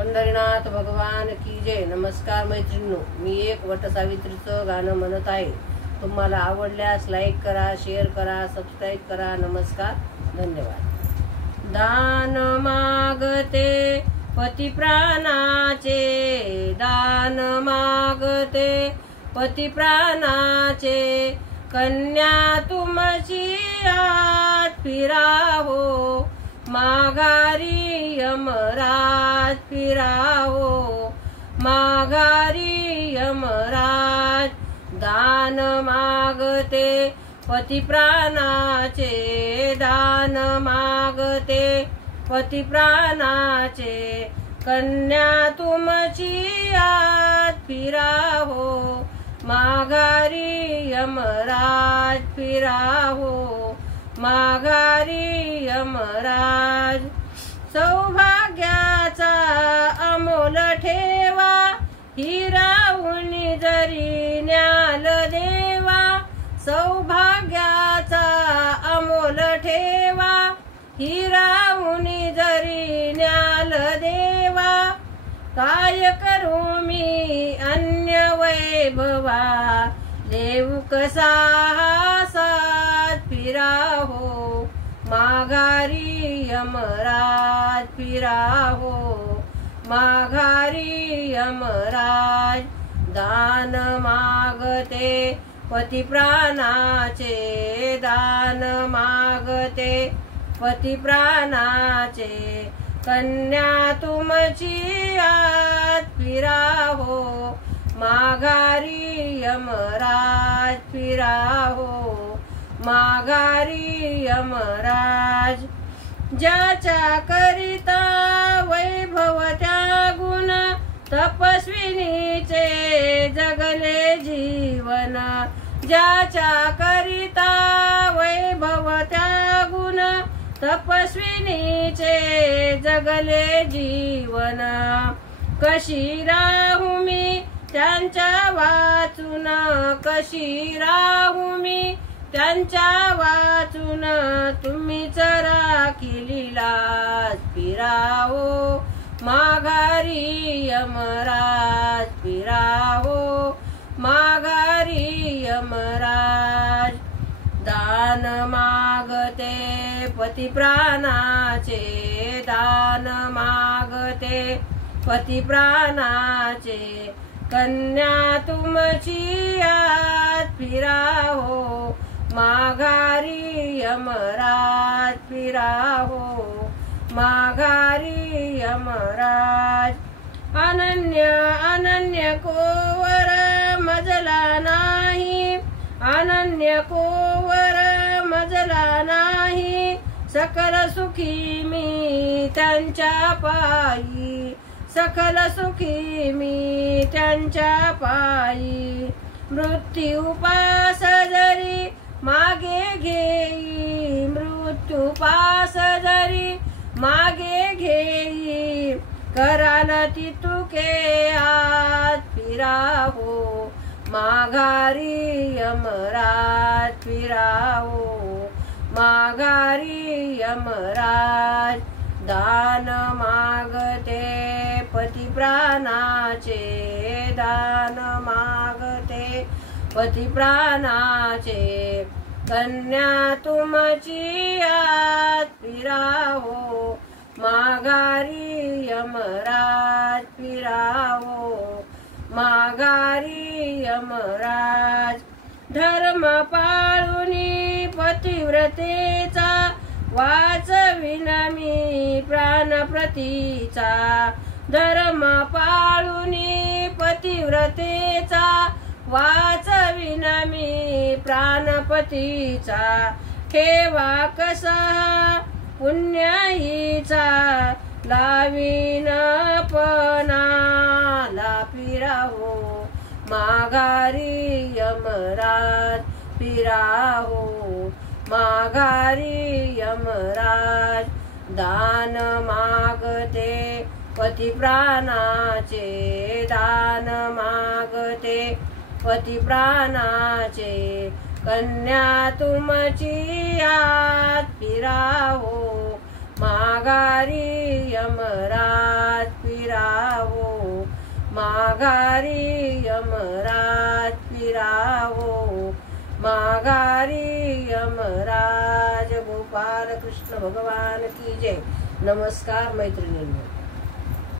पंढरीनाथ भगवान की जय. नमस्कार मैत्रिणींनो, मी एक वटसावित्रीचं गाणं म्हणत आहे. तुम्हाला आवडल्यास लाईक करा, शेअर करा, सबस्क्राईब करा. नमस्कार, धन्यवाद. दान मागते पती प्राणाचे, दान मागते पती प्राणाचे, कन्या तुमची आत फिराहो, माघारी यमराज फिराहो, माघारी यमराज. दान मागते पती प्राणाचे, दान मागते पती प्राणाचे, कन्या तुमची आत फिराहो, माघारी यमराज फिराहो, माघारी यमराज. सौभाग्याचा अमोल ठेवा, हिरावून जरी न्याल देवा, सौभाग्याचा अमोल ठेवा, हिरावून जरी न्याल देवा. काय करू मी अन्य वैभवा, देऊ कसा साथ फिराहो, माघारी यमराज फिराहो, माघारी यमराज. दान मागते पती प्राणाचे, दान मागते पती प्राणाचे, कन्या तुमची आत फिराहो, माघारी यमराज फिराहो, माघारी यमराज. ज्याच्या करिता वैभव त्यागुण, तपस्विनीचे जगले जीवन, ज्याच्या करिता वैभव त्यागुण, तपस्विनीचे जगले जीवन. कशी राहू मी त्यांच्या वाचून, कशी राहू मी त्यांच्या वाचून, तुम्हीच राखिली लाज फिराहो, माघारी यमराज फिराहो, माघारी यमराज. दान मागते पती प्राणाचे, दान मागते पती प्राणाचे, कन्या तुमची आत फिराहो, माघारी यमराज फिराहो, माघारी यमराज. अनन्य अनन्य कोवर मजला नाही, अनन्य कोवर मजला नाही, सकल सुखी मी त्यांच्या पायी, सकल सुखी मी त्यांच्या पायी. मृत्यू पास जरी मागे घेई, मृत्यू पास जरी मागे घेई, कराल ती तुके आत फिराहो, माघारी यमराज फिराहो, माघारी यमराज. दान मागते पती प्राणाचे, दान मागते पती प्राणाचे, कन्या तुमची आत फिराहो, माघारी यमराज फिराहो, माघारी यमराज. धर्म पाळूनी पतिव्रतेचा, वाचविना मी प्राणप्रतीचा, धर्म पाळूनी पतिव्रतेचा, वाचविना मी प्राणपतीचा. ठेवा कसा पुण्याईचा, लावीन पणाला फिराहो, माघारी यमराज फिराहो, माघारी यमराज. दान मागते पती प्राणाचे, दान मागते पती प्राणाचे, कन्या तुमची आत फिराहो, माघारी यमराज फिरा माघारी यमराज फिरावो, माघारी यमराज। गोपाल कृष्ण भगवान की जय। नमस्कार मैत्रिणींनो.